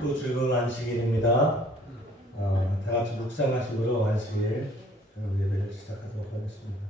또 즐거운 안식일입니다. 다 같이 묵상하심으로 안식일 예배를 시작하도록 하겠습니다.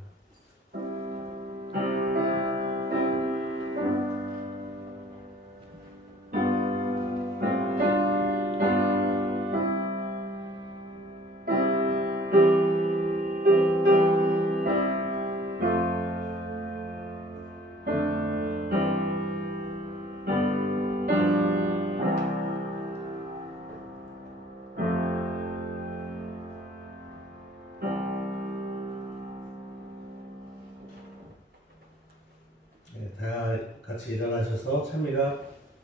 다 같이 일어나셔서 참미가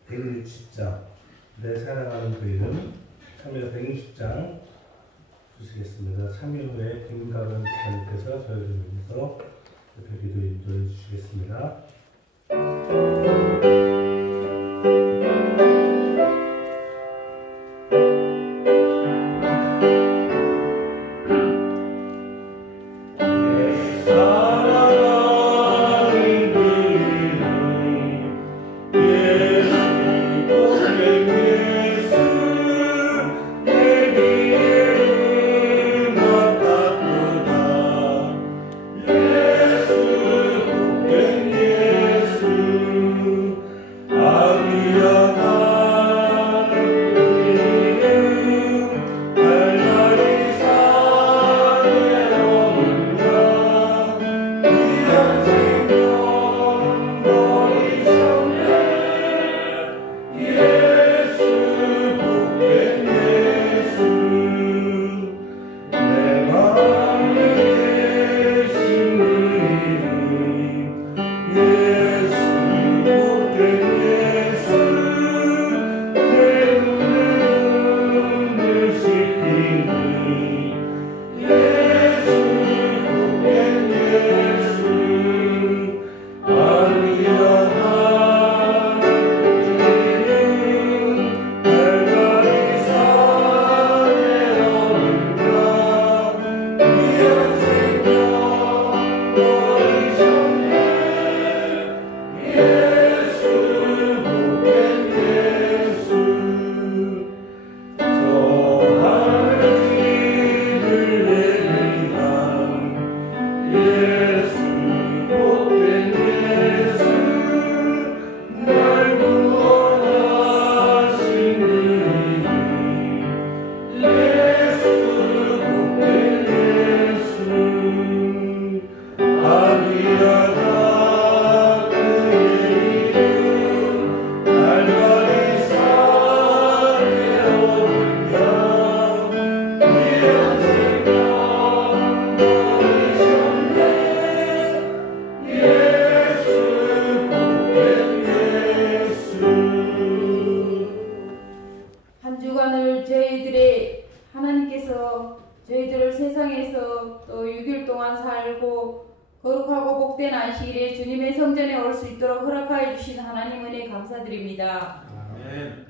160장, 내 사랑하는 그 이름, 참미가 160장 주시겠습니다. 참미 후에 김가은 목사님께서 저희를 위해서 옆에 기도 인도해 주시겠습니다.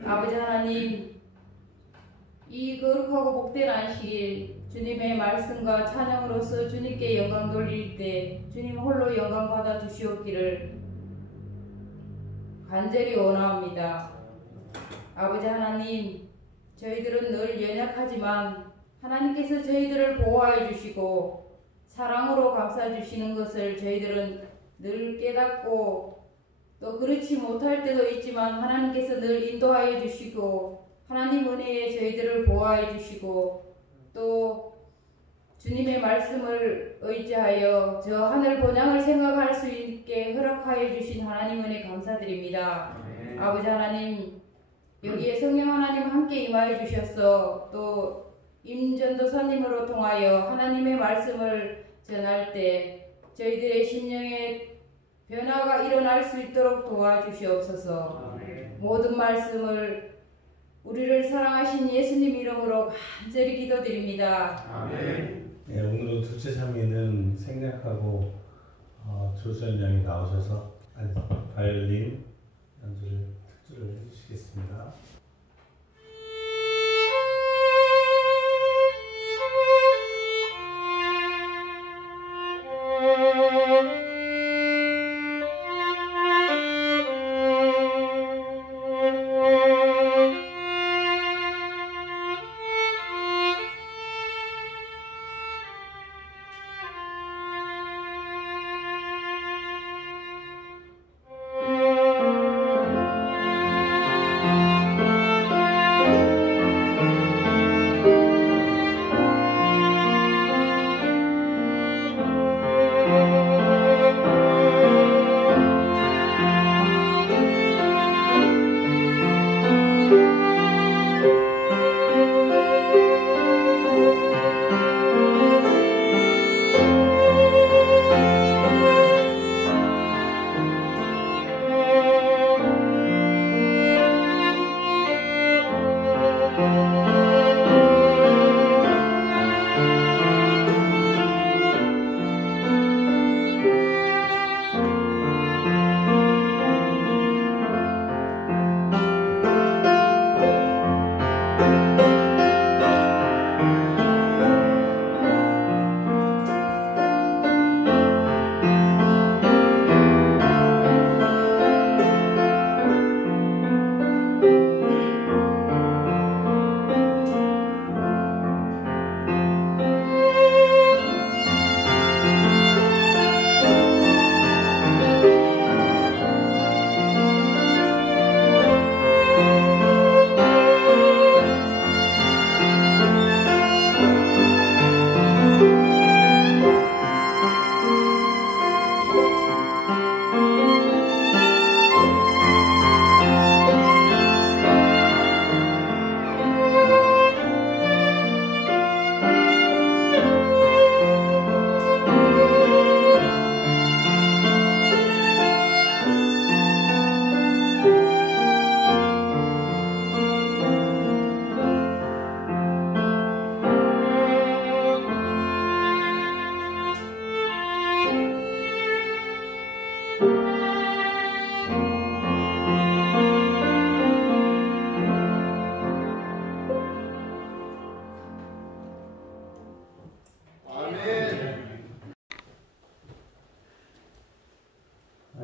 아버지 하나님, 이 거룩하고 복된 안식일 주님의 말씀과 찬양으로서 주님께 영광 돌릴 때 주님 홀로 영광 받아 주시옵기를 간절히 원합니다. 아버지 하나님, 저희들은 늘 연약하지만 하나님께서 저희들을 보호하여 주시고 사랑으로 감싸 주시는 것을 저희들은 늘 깨닫고 또 그렇지 못할 때도 있지만 하나님께서 늘 인도하여 주시고 하나님 은혜에 저희들을 보호하여 주시고 또 주님의 말씀을 의지하여 저 하늘 본향을 생각할 수 있게 허락하여 주신 하나님 은혜 감사드립니다. 아버지 하나님, 여기에 성령 하나님 함께 임하여 주셔서 또 임전도사님으로 통하여 하나님의 말씀을 전할 때 저희들의 심령에 변화가 일어날 수 있도록 도와주시옵소서. 모든 말씀을 우리를 사랑하신 예수님 이름으로 간절히 기도드립니다. 아멘. 네, 오늘은 둘째 참미는 생략하고 조수연 양이 나오셔서 바이올린 연주를 특주를 해주시겠습니다.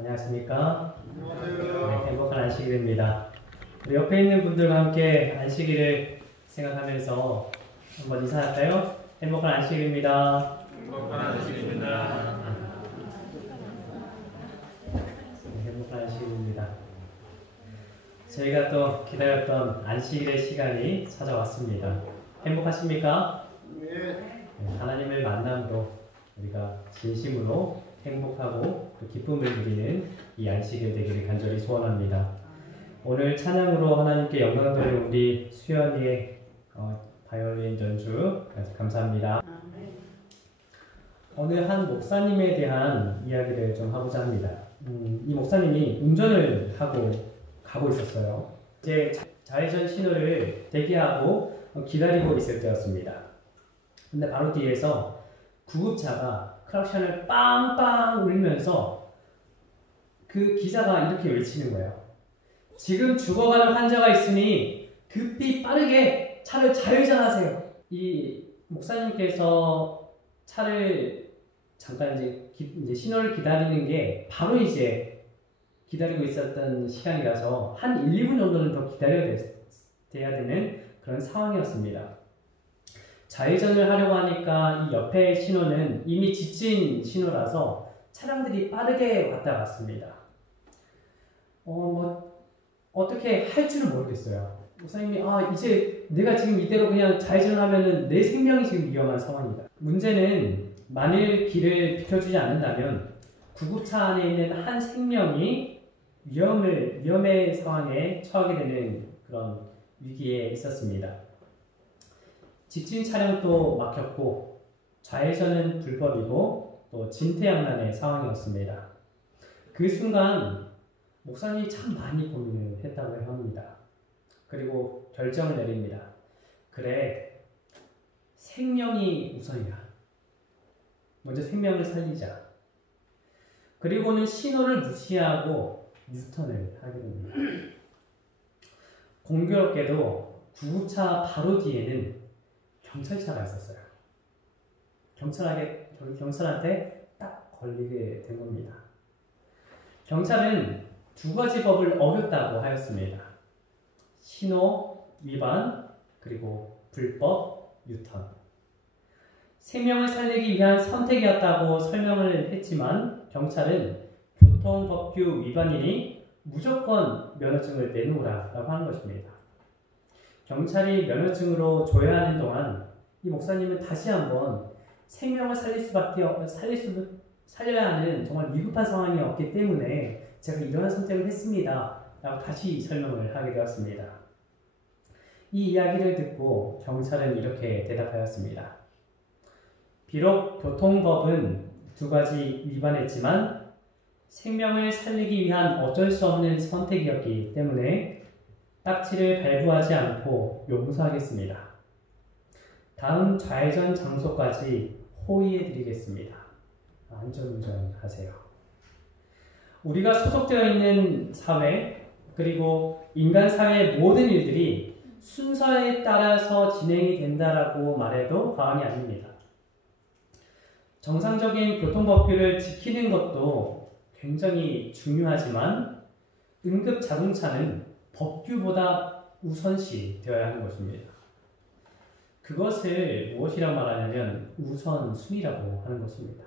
안녕하십니까? 네, 행복한 안식일입니다. 우리 옆에 있는 분들과 함께 안식일을 생각하면서 한번 인사할까요? 행복한 안식일입니다. 행복한 안식일입니다. 네, 행복한 안식일입니다. 저희가 또 기다렸던 안식일의 시간이 찾아왔습니다. 행복하십니까? 네, 하나님의 만남도 우리가 진심으로 행복하고 또 기쁨을 누리는 이 안식일 되기를 간절히 소원합니다. 오늘 찬양으로 하나님께 영광 돌리는 우리 수연이의 바이올린 연주 감사합니다. 오늘 한 목사님에 대한 이야기를 좀 하고자 합니다. 이 목사님이 운전을 하고 가고 있었어요. 이제 좌회전 신호를 대기하고 기다리고 있을 때였습니다. 근데 바로 뒤에서 구급차가 클락션을 빵빵 울리면서 그 기사가 이렇게 외치는 거예요. 지금 죽어가는 환자가 있으니 급히 빠르게 차를 좌회전하세요. 이 목사님께서 차를 잠깐 이제 신호를 기다리는 게 바로 이제 기다리고 있었던 시간이라서 한 1, 2분 정도는 더 기다려야 돼야 되는 그런 상황이었습니다. 좌회전을 하려고 하니까 이 옆에 신호는 이미 지친 신호라서 차량들이 빠르게 왔다 갔습니다. 어떻게 할 줄은 모르겠어요. 목사님이 이제 내가 지금 이대로 그냥 좌회전을 하면은 내 생명이 지금 위험한 상황이다. 문제는 만일 길을 비켜주지 않는다면 구급차 안에 있는 한 생명이 위험의 상황에 처하게 되는 그런 위기에 있었습니다. 지친 차량도 막혔고 좌회전은 불법이고 또 진퇴양난의 상황이었습니다. 그 순간 목사님이 참 많이 고민을 했다고 합니다. 그리고 결정을 내립니다. 그래, 생명이 우선이다. 먼저 생명을 살리자. 그리고는 신호를 무시하고 유턴을 하게 됩니다. 공교롭게도 구급차 바로 뒤에는 경찰차가 있었어요. 경찰한테 딱 걸리게 된 겁니다. 경찰은 두 가지 법을 어겼다고 하였습니다. 신호 위반 그리고 불법 유턴. 생명을 살리기 위한 선택이었다고 설명을 했지만 경찰은 교통법규 위반이니 무조건 면허증을 내놓으라라고 하는 것입니다. 경찰이 면허증으로 조회하는 동안 이 목사님은 다시 한번 생명을 살려야 하는 정말 위급한 상황이었기 때문에 제가 이러한 선택을 했습니다. 라고 다시 설명을 하게 되었습니다. 이 이야기를 듣고 경찰은 이렇게 대답하였습니다. 비록 교통법은 두 가지 위반했지만 생명을 살리기 위한 어쩔 수 없는 선택이었기 때문에 딱지를 발부하지 않고 용서하겠습니다. 다음 좌회전 장소까지 호의해 드리겠습니다. 안전운전 하세요. 우리가 소속되어 있는 사회, 그리고 인간 사회의 모든 일들이 순서에 따라서 진행이 된다라고 말해도 과언이 아닙니다. 정상적인 교통법규를 지키는 것도 굉장히 중요하지만 응급 자동차는 법규보다 우선시 되어야 하는 것입니다. 그것을 무엇이라고 말하냐면 우선순위라고 하는 것입니다.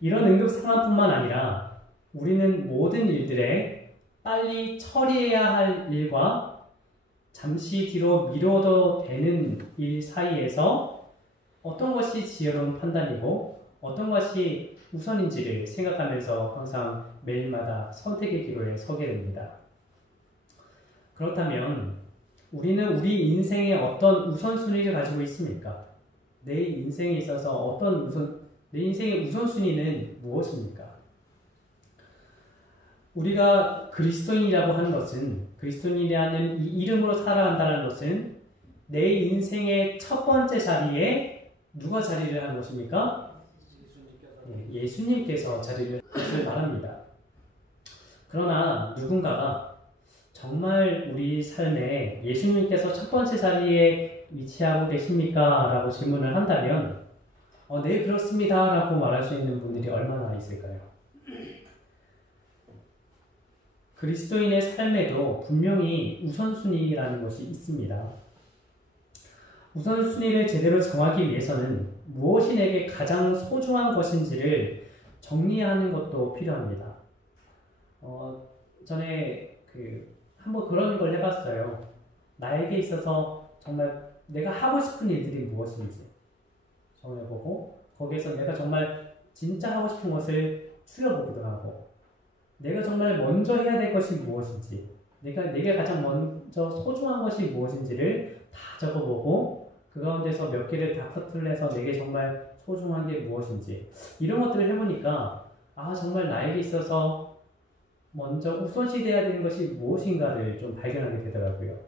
이런 응급 상황뿐만 아니라 우리는 모든 일들에 빨리 처리해야 할 일과 잠시 뒤로 미뤄도 되는 일 사이에서 어떤 것이 지혜로운 판단이고 어떤 것이 우선인지를 생각하면서 항상 매일마다 선택의 기로에 서게 됩니다. 그렇다면 우리는 우리 인생에 어떤 우선순위를 가지고 있습니까? 내 인생에 있어서 내 인생의 우선순위는 무엇입니까? 우리가 그리스도인이라고 하는 것은, 그리스도인이라는 이 이름으로 살아간다는 것은 내 인생의 첫 번째 자리에 누가 자리를 하는 것입니까? 예수님께서 자리를 것을 말합니다. 그러나 누군가가 정말 우리 삶에 예수님께서 첫 번째 자리에 위치하고 계십니까? 라고 질문을 한다면 네, 그렇습니다 라고 말할 수 있는 분들이 얼마나 있을까요? 그리스도인의 삶에도 분명히 우선순위라는 것이 있습니다. 우선순위를 제대로 정하기 위해서는 무엇이 내게 가장 소중한 것인지를 정리하는 것도 필요합니다. 전에 한번 그런 걸 해봤어요. 나에게 있어서 정말 내가 하고 싶은 일들이 무엇인지 정해보고 거기에서 내가 정말 진짜 하고 싶은 것을 추려보기도 하고 내가 정말 먼저 해야 될 것이 무엇인지 내게 가장 먼저 소중한 것이 무엇인지를 다 적어보고 그 가운데서 몇 개를 다 커트해서 내게 정말 소중한 게 무엇인지 이런 것들을 해보니까 정말 나에게 있어서 먼저 우선시돼야 되는 것이 무엇인가를 좀 발견하게 되더라고요.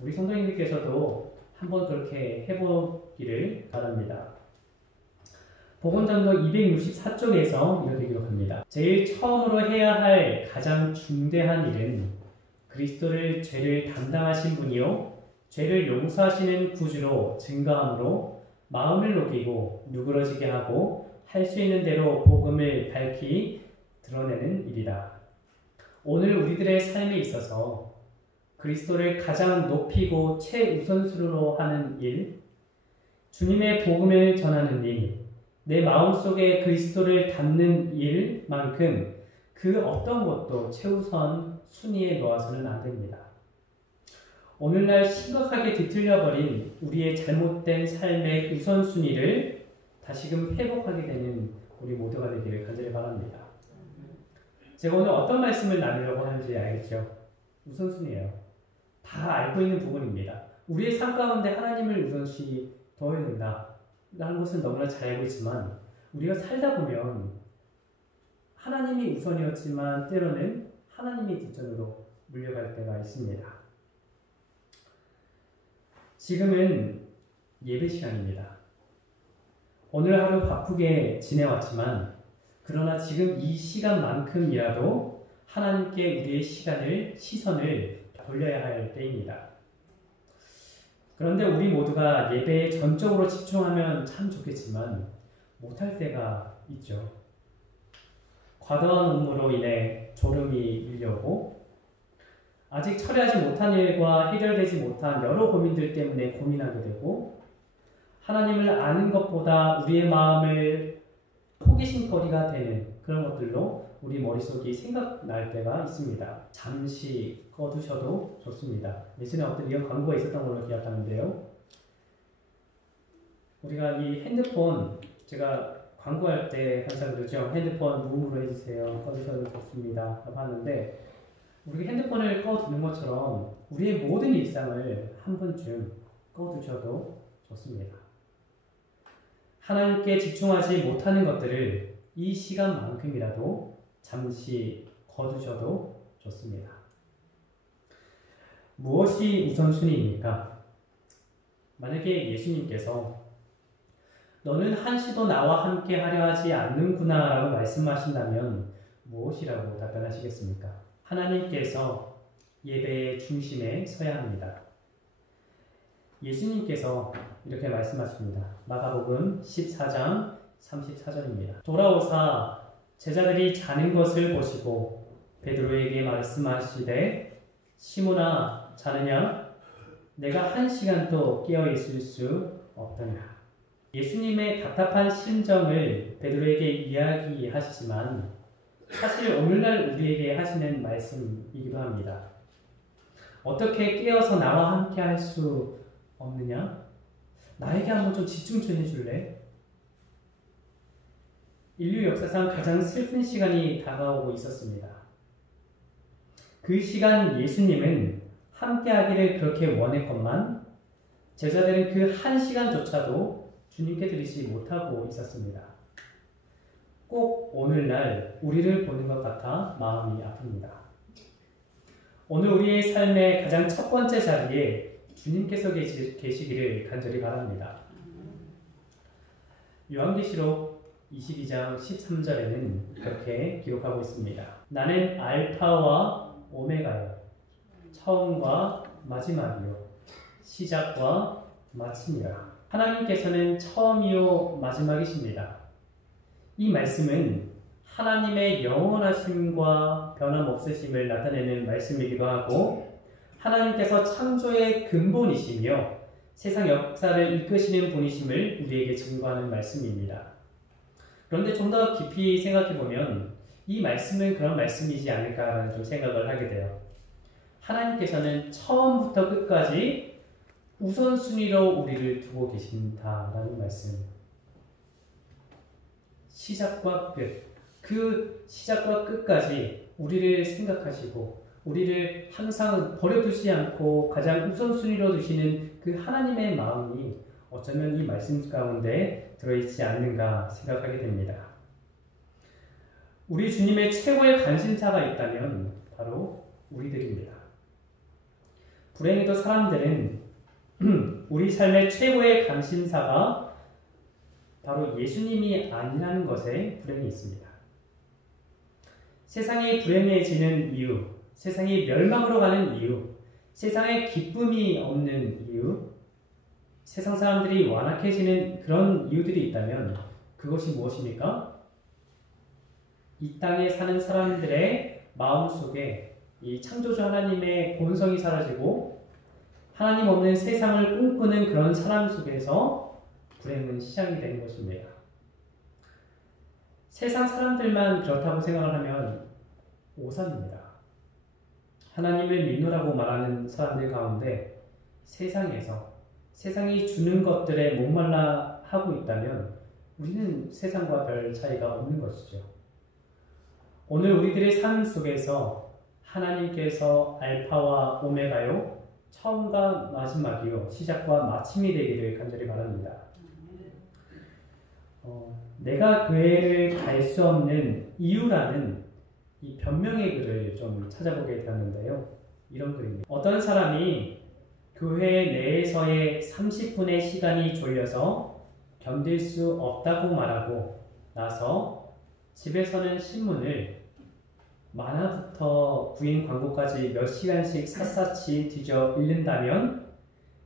우리 성도님들께서도 한번 그렇게 해보기를 바랍니다. 복음전도 264쪽에서 이렇게 기록합니다. 제일 처음으로 해야 할 가장 중대한 일은 그리스도를 죄를 담당하신 분이요 죄를 용서하시는 구주로 증거함으로 마음을 녹이고 누그러지게 하고 할 수 있는 대로 복음을 밝히 드러내는 일이다. 오늘 우리들의 삶에 있어서 그리스도를 가장 높이고 최우선순위로 하는 일, 주님의 복음을 전하는 일, 내 마음속에 그리스도를 담는 일만큼 그 어떤 것도 최우선 순위에 놓아서는 안 됩니다. 오늘날 심각하게 뒤틀려버린 우리의 잘못된 삶의 우선순위를 다시금 회복하게 되는 우리 모두가 되기를 간절히 바랍니다. 제가 오늘 어떤 말씀을 나누려고 하는지 알겠죠? 우선순위예요. 다 알고 있는 부분입니다. 우리의 삶 가운데 하나님을 우선시 둬야 된다 라는 것은 너무나 잘 알고 있지만 우리가 살다 보면 하나님이 우선이었지만 때로는 하나님이 뒷전으로 물려갈 때가 있습니다. 지금은 예배 시간입니다. 오늘 하루 바쁘게 지내왔지만 그러나 지금 이 시간만큼이라도 하나님께 우리의 시선을 돌려야 할 때입니다. 그런데 우리 모두가 예배에 전적으로 집중하면 참 좋겠지만 못할 때가 있죠. 과도한 업무로 인해 졸음이 밀려오고 아직 처리하지 못한 일과 해결되지 못한 여러 고민들 때문에 고민하게 되고 하나님을 아는 것보다 우리의 마음을 호기심거리가 되는 그런 것들로 우리 머릿속이 생각날 때가 있습니다. 잠시 꺼두셔도 좋습니다. 예전에 어떤 이런 광고가 있었던 걸로 기억하는데요. 우리가 이 핸드폰, 제가 광고할 때 항상 그러죠. 핸드폰 무음으로 해주세요. 꺼두셔도 좋습니다. 라고 하는데 우리가 핸드폰을 꺼두는 것처럼 우리의 모든 일상을 한 번쯤 꺼두셔도 좋습니다. 하나님께 집중하지 못하는 것들을 이 시간만큼이라도 잠시 거두셔도 좋습니다. 무엇이 우선순위입니까? 만약에 예수님께서 너는 한시도 나와 함께 하려 하지 않는구나 라고 말씀하신다면 무엇이라고 답변하시겠습니까? 하나님께서 예배의 중심에 서야 합니다. 예수님께서 이렇게 말씀하십니다. 마가복음 14장 34절입니다. 돌아오사 제자들이 자는 것을 보시고 베드로에게 말씀하시되 시몬아 자느냐? 내가 1시간도 깨어 있을 수 없더냐. 예수님의 답답한 심정을 베드로에게 이야기하시지만 사실 오늘날 우리에게 하시는 말씀이기도 합니다. 어떻게 깨어서 나와 함께 할 수 없느냐? 나에게 한번 좀 집중 좀 해줄래? 인류 역사상 가장 슬픈 시간이 다가오고 있었습니다. 그 시간 예수님은 함께하기를 그렇게 원했건만 제자들은 그 1시간조차도 주님께 드리지 못하고 있었습니다. 꼭 오늘날 우리를 보는 것 같아 마음이 아픕니다. 오늘 우리의 삶의 가장 첫 번째 자리에 주님께서 계시기를 간절히 바랍니다. 요한계시록 22장 13절에는 이렇게 기록하고 있습니다. 나는 알파와 오메가요, 처음과 마지막이요, 시작과 마침이라. 하나님께서는 처음이요 마지막이십니다. 이 말씀은 하나님의 영원하심과 변함없으심을 나타내는 말씀이기도 하고 하나님께서 창조의 근본이시며 세상 역사를 이끄시는 분이심을 우리에게 증거하는 말씀입니다. 그런데 좀 더 깊이 생각해보면 이 말씀은 그런 말씀이지 않을까라는 좀 생각을 하게 돼요. 하나님께서는 처음부터 끝까지 우선순위로 우리를 두고 계신다라는 말씀. 시작과 끝, 그 시작과 끝까지 우리를 생각하시고 우리를 항상 버려두지 않고 가장 우선순위로 두시는 그 하나님의 마음이 어쩌면 이 말씀 가운데 들어있지 않는가 생각하게 됩니다. 우리 주님의 최고의 관심사가 있다면 바로 우리들입니다. 불행히도 사람들은 우리 삶의 최고의 관심사가 바로 예수님이 아니라는 것에 불행이 있습니다. 세상이 불행해지는 이유, 세상이 멸망으로 가는 이유, 세상에 기쁨이 없는 이유, 세상 사람들이 완악해지는 그런 이유들이 있다면 그것이 무엇입니까? 이 땅에 사는 사람들의 마음속에 이 창조주 하나님의 본성이 사라지고 하나님 없는 세상을 꿈꾸는 그런 사람 속에서 불행은 시작이 되는 것입니다. 세상 사람들만 그렇다고 생각을 하면 오산입니다. 하나님을 믿노라고 말하는 사람들 가운데 세상이 주는 것들에 목말라 하고 있다면 우리는 세상과 별 차이가 없는 것이죠. 오늘 우리들의 삶 속에서 하나님께서 알파와 오메가요, 처음과 마지막이요, 시작과 마침이 되기를 간절히 바랍니다. 내가 교회를 갈 수 없는 이유라는 이 변명의 글을 좀 찾아보게 되었는데요. 이런 글입니다. 어떤 사람이 교회 내에서의 30분의 시간이 졸려서 견딜 수 없다고 말하고 나서 집에서는 신문을 만화부터 구인 광고까지 몇 시간씩 샅샅이 뒤져 읽는다면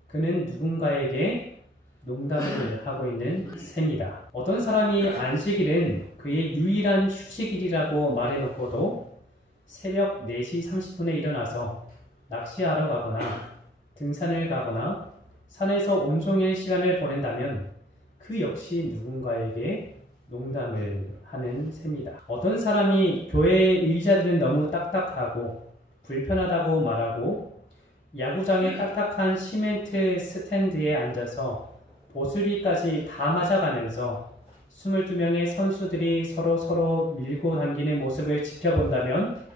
그는 누군가에게 농담을 하고 있는 셈이다. 어떤 사람이 안식일은 그의 유일한 휴식일이라고 말해놓고도 새벽 4시 30분에 일어나서 낚시하러 가거나 등산을 가거나 산에서 온종일 시간을 보낸다면 그 역시 누군가에게 농담을 하는 셈이다. 어떤 사람이 교회의 의자들은 너무 딱딱하고 불편하다고 말하고 야구장의 딱딱한 시멘트 스탠드에 앉아서 보슬비까지 다 맞아가면서 22명의 선수들이 서로 밀고 당기는 모습을 지켜본다면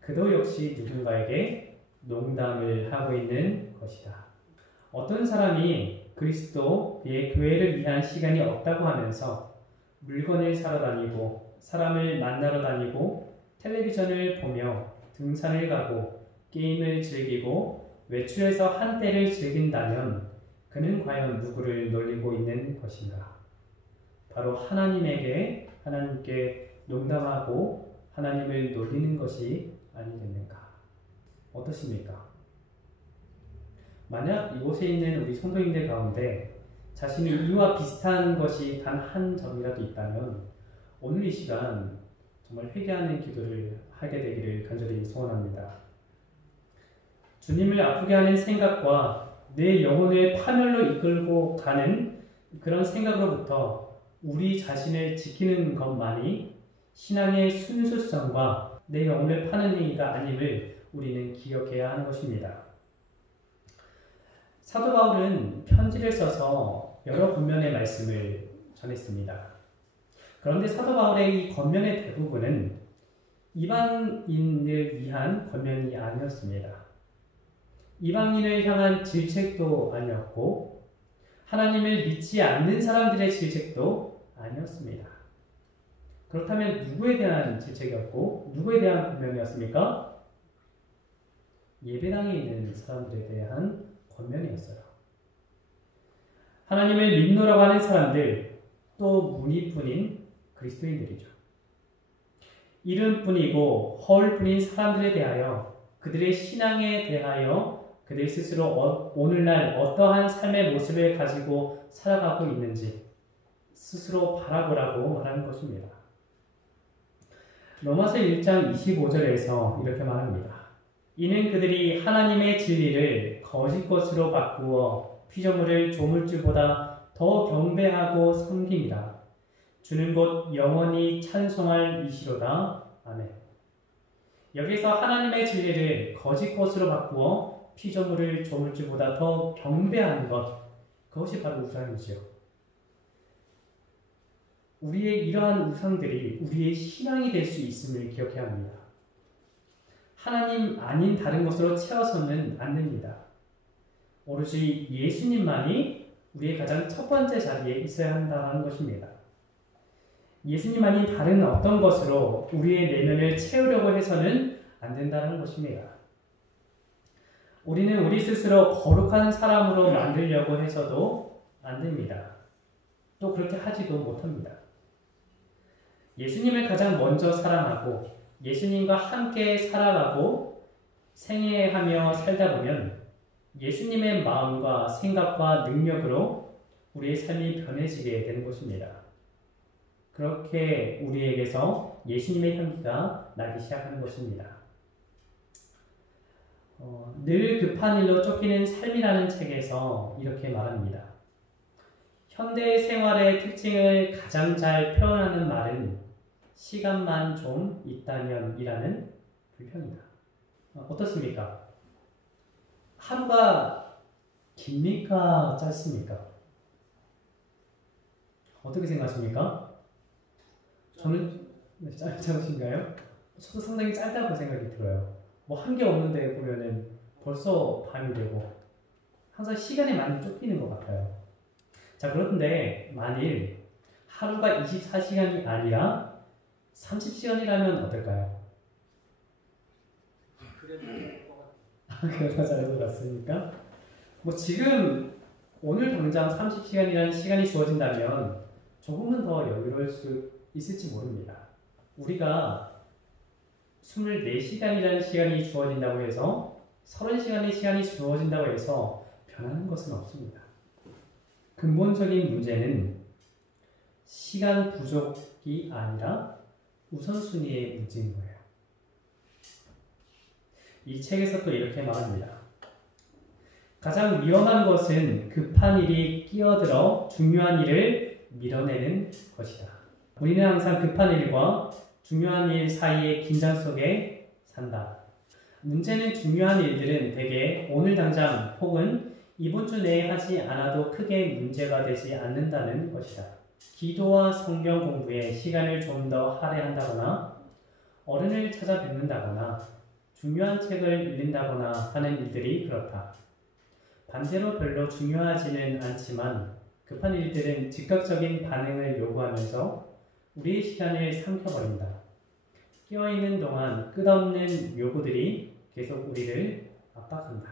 그도 역시 누군가에게 농담을 하고 있는 것이다. 어떤 사람이 그리스도 그의 교회를 위한 시간이 없다고 하면서 물건을 사러 다니고 사람을 만나러 다니고 텔레비전을 보며 등산을 가고 게임을 즐기고 외출해서 한때를 즐긴다면 그는 과연 누구를 놀리고 있는 것인가? 바로 하나님께 농담하고 하나님을 놀리는 것이 아니겠는가? 어떠십니까? 만약 이곳에 있는 우리 성도님들 가운데 자신이 이와 비슷한 것이 단 한 점이라도 있다면 오늘 이 시간 정말 회개하는 기도를 하게 되기를 간절히 소원합니다. 주님을 아프게 하는 생각과 내 영혼을 파멸로 이끌고 가는 그런 생각으로부터 우리 자신을 지키는 것만이 신앙의 순수성과 내 영혼을 파는 행위가 아님을 우리는 기억해야 하는 것입니다. 사도 바울은 편지를 써서 여러 권면의 말씀을 전했습니다. 그런데 사도 바울의 이 권면의 대부분은 이방인을 위한 권면이 아니었습니다. 이방인을 향한 질책도 아니었고 하나님을 믿지 않는 사람들의 질책도 아니었습니다. 그렇다면 누구에 대한 질책이었고 누구에 대한 권면이었습니까? 예배당에 있는 사람들에 대한 권면이었어요. 하나님을 믿노라고 하는 사람들, 또 무늬뿐인 그리스도인들이죠. 이름뿐이고 허울뿐인 사람들에 대하여 그들의 신앙에 대하여 그들 스스로 오늘날 어떠한 삶의 모습을 가지고 살아가고 있는지 스스로 바라보라고 말하는 것입니다. 로마서 1장 25절에서 이렇게 말합니다. 이는 그들이 하나님의 진리를 거짓 것으로 바꾸어 피조물을 조물주보다 더 경배하고 섬깁니다. 주는 곧 영원히 찬송할 이시로다. 아멘. 여기서 하나님의 진리를 거짓 것으로 바꾸어 피조물을 조물주보다 더 경배하는 것, 그것이 바로 우상이지요. 우리의 이러한 우상들이 우리의 신앙이 될 수 있음을 기억해야 합니다. 하나님 아닌 다른 것으로 채워서는 안 됩니다. 오로지 예수님만이 우리의 가장 첫 번째 자리에 있어야 한다는 것입니다. 예수님 아닌 다른 어떤 것으로 우리의 내면을 채우려고 해서는 안 된다는 것입니다. 우리는 우리 스스로 거룩한 사람으로 만들려고 해서도 안 됩니다. 또 그렇게 하지도 못합니다. 예수님을 가장 먼저 사랑하고 예수님과 함께 살아가고 생애하며 살다 보면 예수님의 마음과 생각과 능력으로 우리의 삶이 변해지게 되는 것입니다. 그렇게 우리에게서 예수님의 향기가 나기 시작하는 것입니다. 늘 급한 일로 쫓기는 삶이라는 책에서 이렇게 말합니다. 현대 생활의 특징을 가장 잘 표현하는 말은 시간만 좀 있다면 이라는 불평이다. 어떻습니까? 하루가 깁니까? 짧습니까? 어떻게 생각하십니까? 저는 짧으신가요? 저도 상당히 짧다고 생각이 들어요. 뭐 한 게 없는데 보면은 벌써 밤이 되고 항상 시간에 많이 쫓기는 것 같아요. 자, 그런데 만일 하루가 24시간이 아니라 30시간이라면 어떨까요? 그래서 잘해서 같습니까? 뭐 지금 오늘 당장 30시간이라는 시간이 주어진다면 조금은 더 여유로울 수 있을지 모릅니다. 우리가 24시간이라는 시간이 주어진다고 해서 30시간의 시간이 주어진다고 해서 변하는 것은 없습니다. 근본적인 문제는 시간 부족이 아니라 우선순위의 문제인 거예요. 이 책에서 또 이렇게 말합니다. 가장 위험한 것은 급한 일이 끼어들어 중요한 일을 밀어내는 것이다. 우리는 항상 급한 일과 중요한 일 사이의 긴장 속에 산다. 문제는 중요한 일들은 대개 오늘 당장 혹은 이번 주 내에 하지 않아도 크게 문제가 되지 않는다는 것이다. 기도와 성경 공부에 시간을 좀 더 할애한다거나 어른을 찾아뵙는다거나 중요한 책을 읽는다거나 하는 일들이 그렇다. 반대로 별로 중요하지는 않지만 급한 일들은 즉각적인 반응을 요구하면서 우리의 시간을 삼켜버린다. 깨어있는 동안 끝없는 요구들이 계속 우리를 압박한다.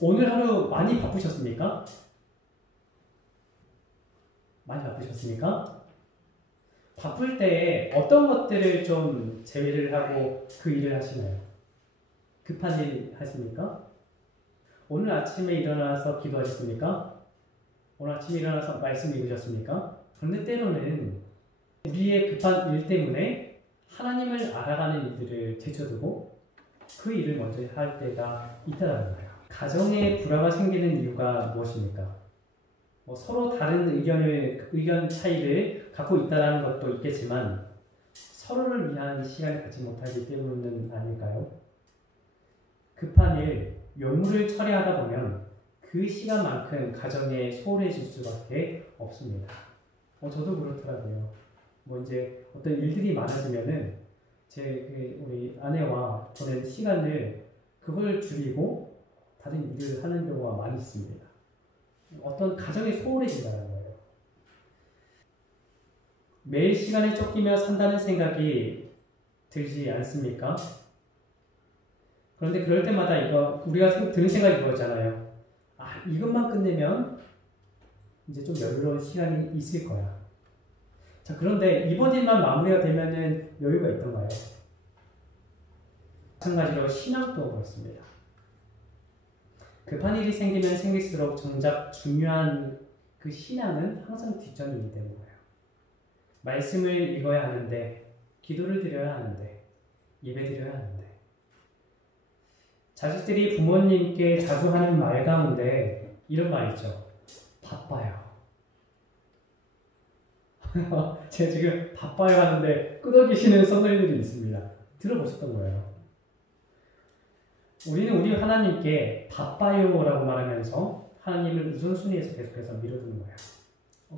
오늘 하루 많이 바쁘셨습니까? 많이 바쁘셨습니까? 바쁠 때 어떤 것들을 좀 제외를 하고 그 일을 하시나요? 급한 일 하십니까? 오늘 아침에 일어나서 기도하셨습니까? 오늘 아침에 일어나서 말씀 읽으셨습니까? 그런데 때로는 우리의 급한 일 때문에 하나님을 알아가는 일들을 제쳐두고 그 일을 먼저 할 때가 있다는 거예요. 가정에 불화가 생기는 이유가 무엇입니까? 서로 다른 의견 차이를 갖고 있다는 것도 있겠지만 서로를 위한 시간을 갖지 못하기 때문은 아닐까요? 급한 일, 요물을 처리하다 보면 그 시간만큼 가정에 소홀해질 수밖에 없습니다. 저도 그렇더라고요. 이제 어떤 일들이 많아지면은 우리 아내와 보낸 시간을 그걸 줄이고 다른 일을 하는 경우가 많이 있습니다. 어떤 가정에 소홀해진다는 거예요. 매일 시간에 쫓기며 산다는 생각이 들지 않습니까? 그런데 그럴 때마다 우리가 드는 생각이 이거잖아요. 이것만 끝내면 이제 좀 여유로운 시간이 있을 거야. 자, 그런데 이번 일만 마무리가 되면은 여유가 있던가요? 마찬가지로 신앙도 그렇습니다. 급한 일이 생기면 생길수록 정작 중요한 그 신앙은 항상 뒷전이 되는 거예요. 말씀을 읽어야 하는데, 기도를 드려야 하는데, 예배 드려야 하는데. 자식들이 부모님께 자주 하는 말 가운데 이런 말 있죠. 바빠요. 제가 지금 바빠요 하는데 끄덕이시는 성도님들이 있습니다. 들어보셨던 거예요. 우리는 우리 하나님께 바빠요라고 말하면서 하나님을 우선순위에서 계속해서 밀어두는 거예요.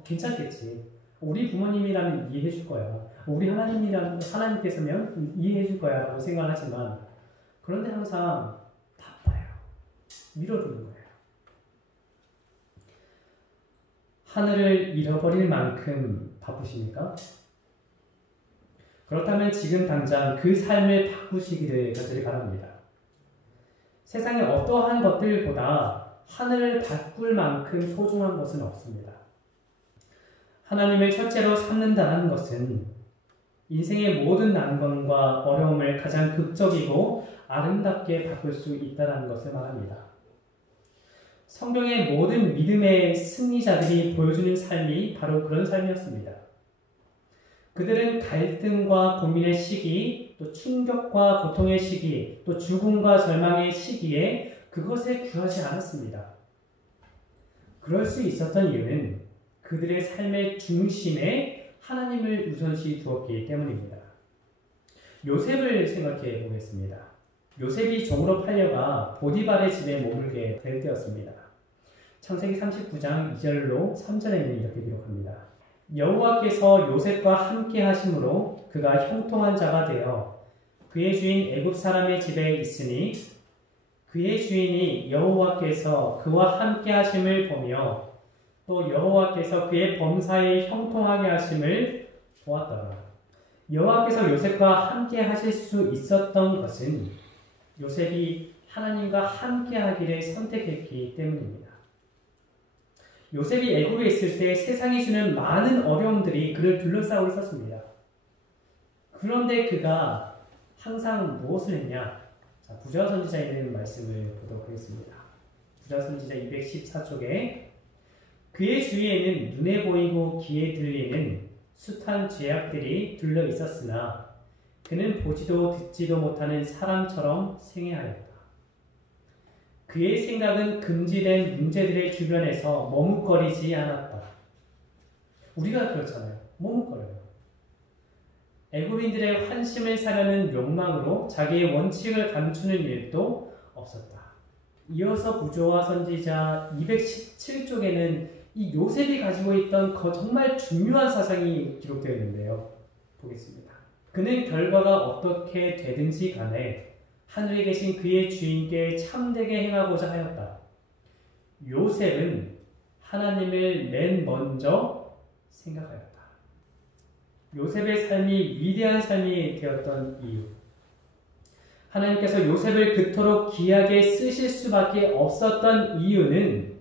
괜찮겠지. 우리 부모님이라면 이해해 줄 거야. 우리 하나님께서면 이해해 줄 거야 라고 생각을 하지만 그런데 항상 바빠요. 밀어두는 거예요. 하늘을 잃어버릴 만큼 바쁘십니까? 그렇다면 지금 당장 그 삶을 바꾸시기를 간절히 바랍니다. 세상의 어떠한 것들보다 하늘을 바꿀 만큼 소중한 것은 없습니다. 하나님을 첫째로 삼는다는 것은 인생의 모든 난관과 어려움을 가장 극적이고 아름답게 바꿀 수 있다는 것을 말합니다. 성경의 모든 믿음의 승리자들이 보여주는 삶이 바로 그런 삶이었습니다. 그들은 갈등과 고민의 시기, 또 충격과 고통의 시기, 또 죽음과 절망의 시기에 그것에 굴하지 않았습니다. 그럴 수 있었던 이유는 그들의 삶의 중심에 하나님을 우선시 두었기 때문입니다. 요셉을 생각해 보겠습니다. 요셉이 종으로 팔려가 보디발의 집에 머물게 될 때였습니다. 창세기 39장 2절로 3절에는 이렇게 기록합니다. 여호와께서 요셉과 함께 하심으로 그가 형통한 자가 되어 그의 주인 애굽 사람의 집에 있으니 그의 주인이 여호와께서 그와 함께 하심을 보며 또 여호와께서 그의 범사에 형통하게 하심을 보았더라. 여호와께서 요셉과 함께 하실 수 있었던 것은 요셉이 하나님과 함께 하기를 선택했기 때문입니다. 요셉이 애굽에 있을 때 세상이 주는 많은 어려움들이 그를 둘러싸고 있었습니다. 그런데 그가 항상 무엇을 했냐? 자, 부자 선지자에 있는 말씀을 보도록 하겠습니다. 부자 선지자 214쪽에 그의 주위에는 눈에 보이고 귀에 들리는 숱한 죄악들이 둘러 있었으나 그는 보지도 듣지도 못하는 사람처럼 생애하였다. 그의 생각은 금지된 문제들의 주변에서 머뭇거리지 않았다. 우리가 그렇잖아요. 머뭇거려요. 애굽인들의 환심을 사려는 욕망으로 자기의 원칙을 감추는 일도 없었다. 이어서 부조와 선지자 217쪽에는 이 요셉이 가지고 있던 정말 중요한 사상이 기록되어 있는데요. 보겠습니다. 그는 결과가 어떻게 되든지 간에 하늘에 계신 그의 주인께 참되게 행하고자 하였다. 요셉은 하나님을 맨 먼저 생각하였다. 요셉의 삶이 위대한 삶이 되었던 이유. 하나님께서 요셉을 그토록 귀하게 쓰실 수밖에 없었던 이유는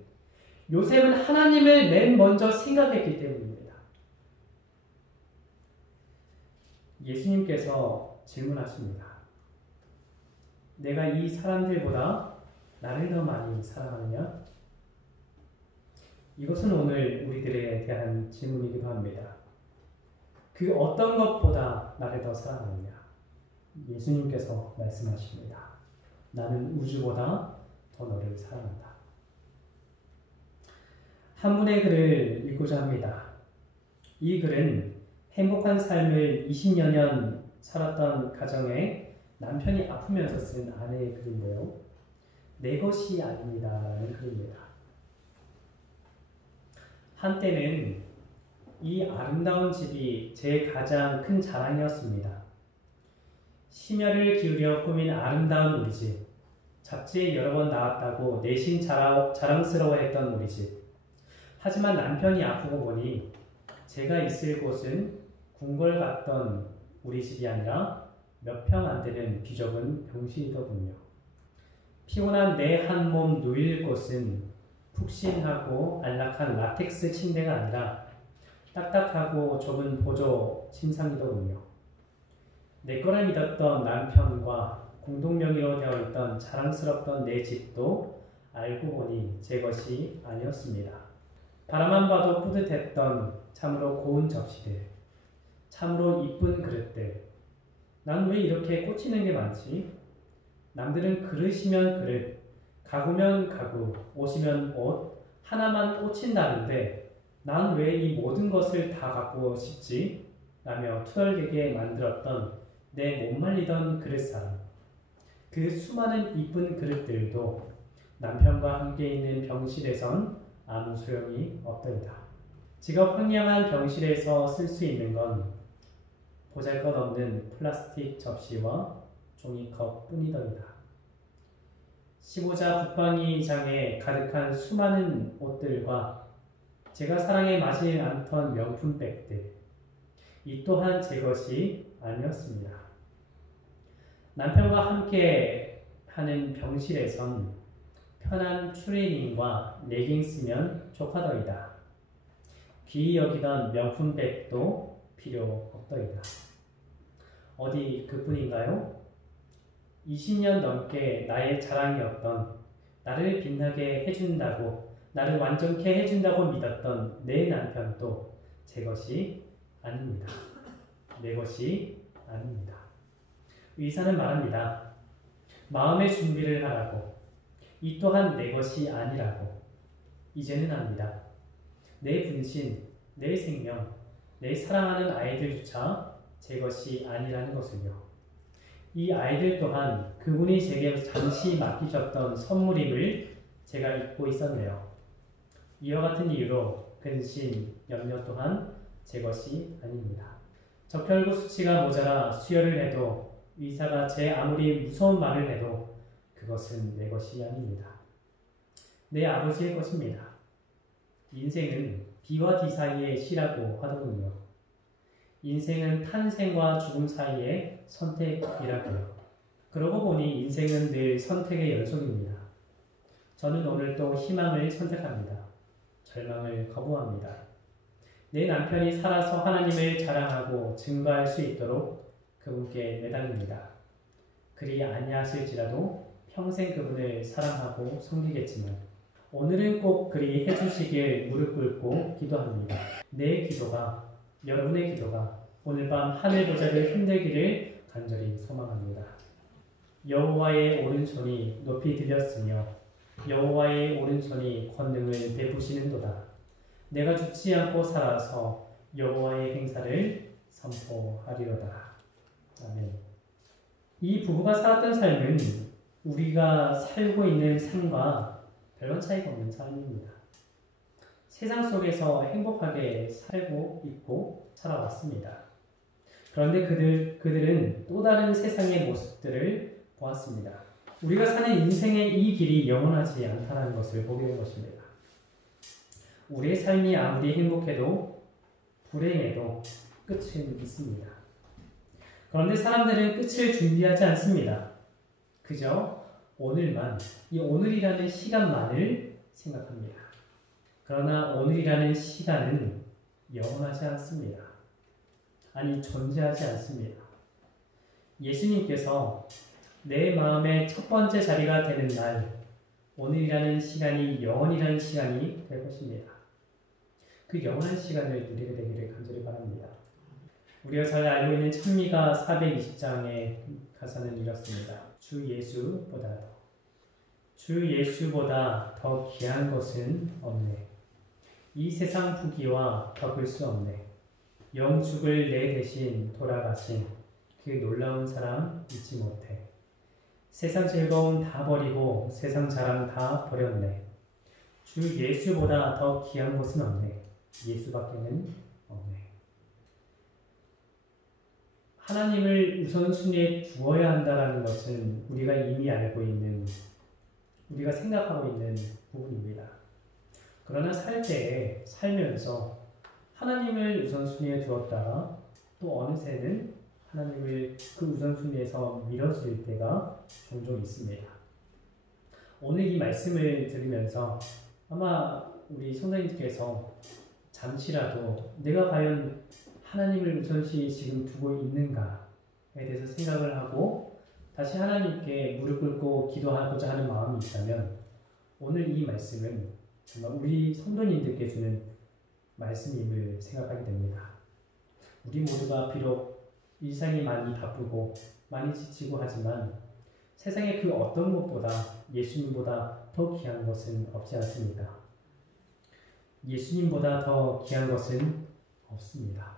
요셉은 하나님을 맨 먼저 생각했기 때문입니다. 예수님께서 질문하십니다. 내가 이 사람들보다 나를 더 많이 사랑하느냐? 이것은 오늘 우리들에 대한 질문이기도 합니다. 그 어떤 것보다 나를 더 사랑하느냐? 예수님께서 말씀하십니다. 나는 우주보다 더 너를 사랑한다. 한문의 글을 읽고자 합니다. 이 글은 행복한 삶을 20여 년 살았던 가정에 남편이 아프면서 쓴 아내의 글인데요. 내 것이 아닙니다 라는 글입니다. 한때는 이 아름다운 집이 제 가장 큰 자랑이었습니다. 심혈을 기울여 꾸민 아름다운 우리 집, 잡지에 여러 번 나왔다고 내심 자랑스러워했던 우리 집. 하지만 남편이 아프고 보니 제가 있을 곳은 궁궐 같던 우리 집이 아니라 몇 평 안 되는 비좁은 병실이더군요. 피곤한 내 한 몸 누일 곳은 푹신하고 안락한 라텍스 침대가 아니라 딱딱하고 좁은 보조 침상이더군요. 내 거라 믿었던 남편과 공동명의로 되어 있던 자랑스럽던 내 집도 알고 보니 제 것이 아니었습니다. 바라만 봐도 뿌듯했던 참으로 고운 접시들, 참으로 이쁜 그릇들. 난 왜 이렇게 꽂히는 게 많지? 남들은 그릇이면 그릇, 가구면 가구, 옷이면 옷, 하나만 꽂힌다는데 난 왜 이 모든 것을 다 갖고 싶지? 라며 투덜대게 만들었던 내 못 말리던 그릇사람. 그 수많은 이쁜 그릇들도 남편과 함께 있는 병실에선 아무 소용이 없더이다. 지가 황량한 병실에서 쓸 수 있는 건 보잘것없는 플라스틱 접시와 종이컵 뿐이더이다. 15자 붙박이장에 가득한 수많은 옷들과 제가 사랑에 맞지 않던 명품백들, 이 또한 제 것이 아니었습니다. 남편과 함께 하는 병실에선 편한 트레이닝과 레깅스면 족하더이다. 귀히 여기던 명품백도 필요 없더이다. 어디 그뿐인가요? 20년 넘게 나의 자랑이었던, 나를 빛나게 해준다고, 나를 완전케 해준다고 믿었던 내 남편도 제 것이 아닙니다. 내 것이 아닙니다. 의사는 말합니다. 마음의 준비를 하라고. 이 또한 내 것이 아니라고. 이제는 압니다. 내 분신, 내 생명, 내 사랑하는 아이들조차 제 것이 아니라는 것을요. 이 아이들 또한 그분이 제게 잠시 맡기셨던 선물임을 제가 잊고 있었네요. 이와 같은 이유로 근심, 염려 또한 제 것이 아닙니다. 적혈구 수치가 모자라 수혈을 해도 의사가 제 아무리 무서운 말을 해도 그것은 내 것이 아닙니다. 내 아버지의 것입니다. 인생은 B와 D 사이의 시라고 하더군요. 인생은 탄생과 죽음 사이의 선택이라고요. 그러고 보니 인생은 늘 선택의 연속입니다. 저는 오늘 또 희망을 선택합니다. 절망을 거부합니다. 내 남편이 살아서 하나님을 자랑하고 증거할 수 있도록 그분께 매달립니다. 그리 아니하실지라도 평생 그분을 사랑하고 섬기겠지만 오늘은 꼭 그리 해주시길 무릎 꿇고 기도합니다. 내 기도가, 여러분의 기도가 오늘 밤 하늘 보좌를 흔들기를 간절히 소망합니다. 여호와의 오른손이 높이 들렸으며 여호와의 오른손이 권능을 베푸시는도다. 내가 죽지 않고 살아서 여호와의 행사를 선포하리로다. 아멘. 이 부부가 살았던 삶은 우리가 살고 있는 삶과 별반 차이가 없는 삶입니다. 세상 속에서 행복하게 살고 있고 살아왔습니다. 그런데 그들은 또 다른 세상의 모습들을 보았습니다. 우리가 사는 인생의 이 길이 영원하지 않다는 것을 보게 된 것입니다. 우리의 삶이 아무리 행복해도 불행해도 끝은 있습니다. 그런데 사람들은 끝을 준비하지 않습니다. 그저 오늘만, 이 오늘이라는 시간만을 생각합니다. 그러나 오늘이라는 시간은 영원하지 않습니다. 아니, 존재하지 않습니다. 예수님께서 내 마음의 첫 번째 자리가 되는 날, 오늘이라는 시간이 영원이라는 시간이 될 것입니다. 그 영원한 시간을 누리게 되기를 간절히 바랍니다. 우리가 잘 알고 있는 찬미가 420장의 가사는 이렇습니다. 주 예수보다 더 귀한 것은 없네. 이 세상 부귀와 덮을 수 없네. 영죽을 내 대신 돌아가신 그 놀라운 사랑 잊지 못해. 세상 즐거움 다 버리고 세상 자랑 다 버렸네. 주 예수보다 더 귀한 것은 없네. 예수밖에는 없네. 하나님을 우선순위에 두어야 한다는 것은 우리가 이미 알고 있는, 우리가 생각하고 있는 부분입니다. 그러나 살면서 하나님을 우선순위에 두었다가 또 어느새는 하나님을 그 우선순위에서 밀어줄 때가 종종 있습니다. 오늘 이 말씀을 들으면서 아마 우리 성도님께서 잠시라도 내가 과연 하나님을 우선시에 지금 두고 있는가에 대해서 생각을 하고 다시 하나님께 무릎 꿇고 기도하고자 하는 마음이 있다면 오늘 이 말씀은 정말 우리 성도님들께 주는 말씀임을 생각하게 됩니다. 우리 모두가 비록 일상이 많이 바쁘고 많이 지치고 하지만 세상의 그 어떤 것보다 예수님보다 더 귀한 것은 없지 않습니까? 예수님보다 더 귀한 것은 없습니다.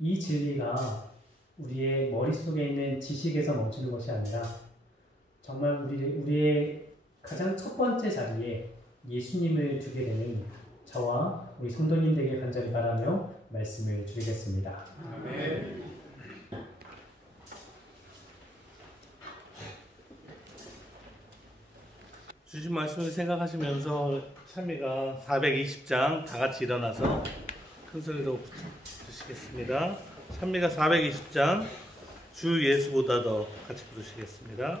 이 진리가 우리의 머릿속에 있는 지식에서 멈추는 것이 아니라 정말 우리의 가장 첫 번째 자리에 예수님을 두게 되는 저와 우리 성도님들에게 간절히 바라며 말씀을 드리겠습니다. 아멘. 주신 말씀을 생각하시면서 찬미가 420장 다 같이 일어나서 큰 소리로 부르시겠습니다. 찬미가 420장 주 예수보다 더 같이 부르시겠습니다.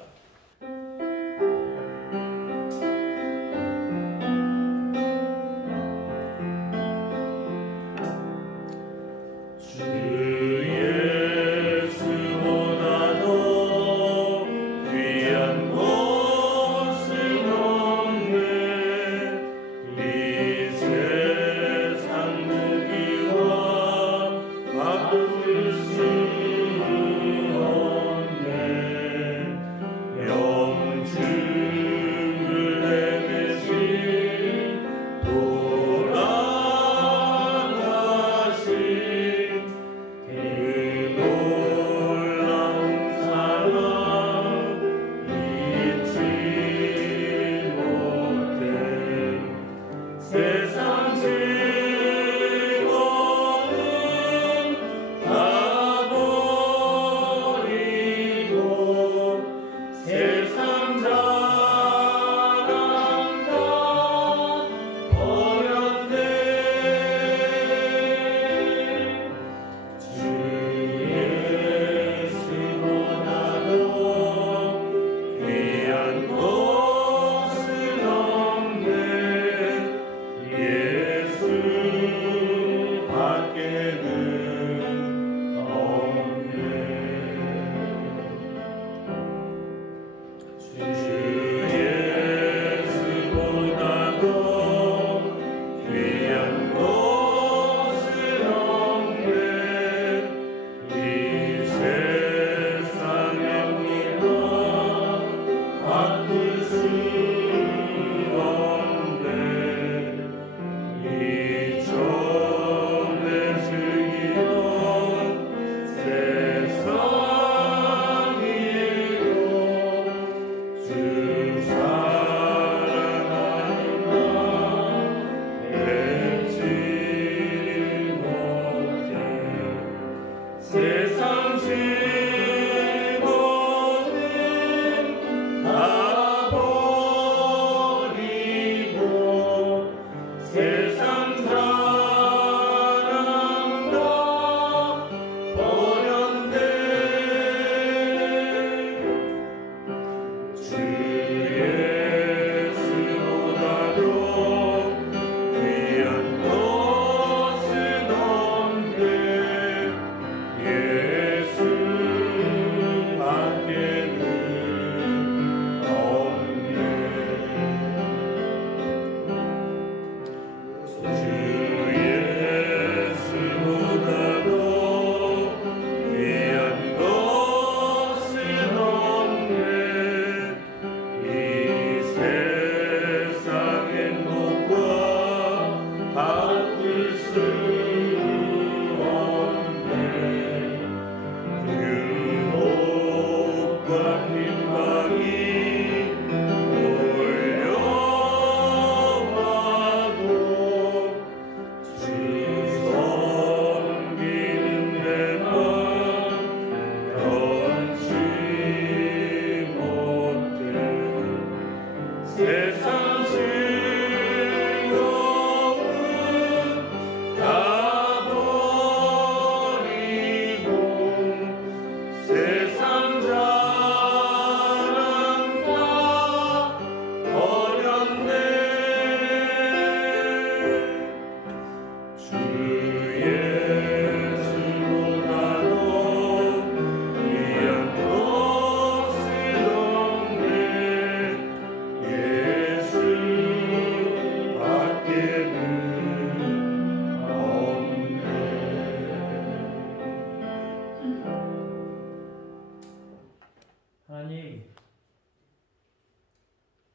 하나님,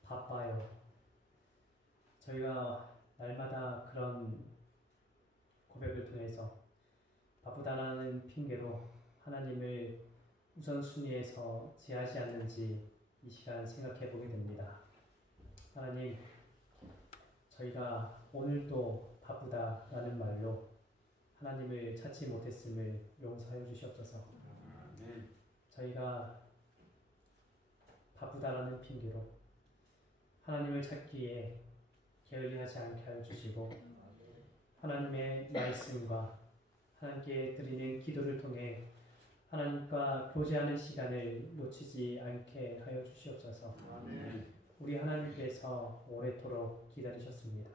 바빠요. 저희가 날마다 그런 고백을 통해서 바쁘다라는 핑계로 하나님을 우선순위에서 제하지 않는지 이 시간 생각해 보게 됩니다. 하나님, 저희가 오늘도 바쁘다라는 말로 하나님을 찾지 못했음을 용서하여 주시옵소서. 저희가 바쁘다라는 핑계로 하나님을 찾기에 게을리하지 않게 하여 주시고, 하나님의 말씀과 하나님께 드리는 기도를 통해 하나님과 교제하는 시간을 놓치지 않게 하여 주시옵소서. 우리 하나님께서 오래도록 기다리셨습니다.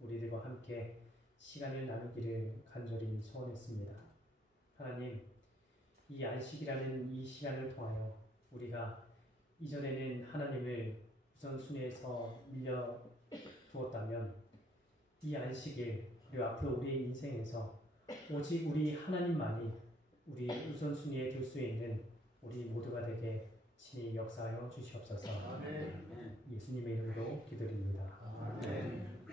우리들과 함께 시간을 나누기를 간절히 소원했습니다. 하나님, 이 안식이라는 이 시간을 통하여 우리가 이전에는 하나님을 우선순위에서 밀려두었다면 이 안식일 그리고 앞으로 우리의 인생에서 오직 우리 하나님만이 우리 우선순위에 둘 수 있는 우리 모두가 되게 친히 역사하여 주시옵소서. 예수님의 이름으로 기도드립니다. 아멘.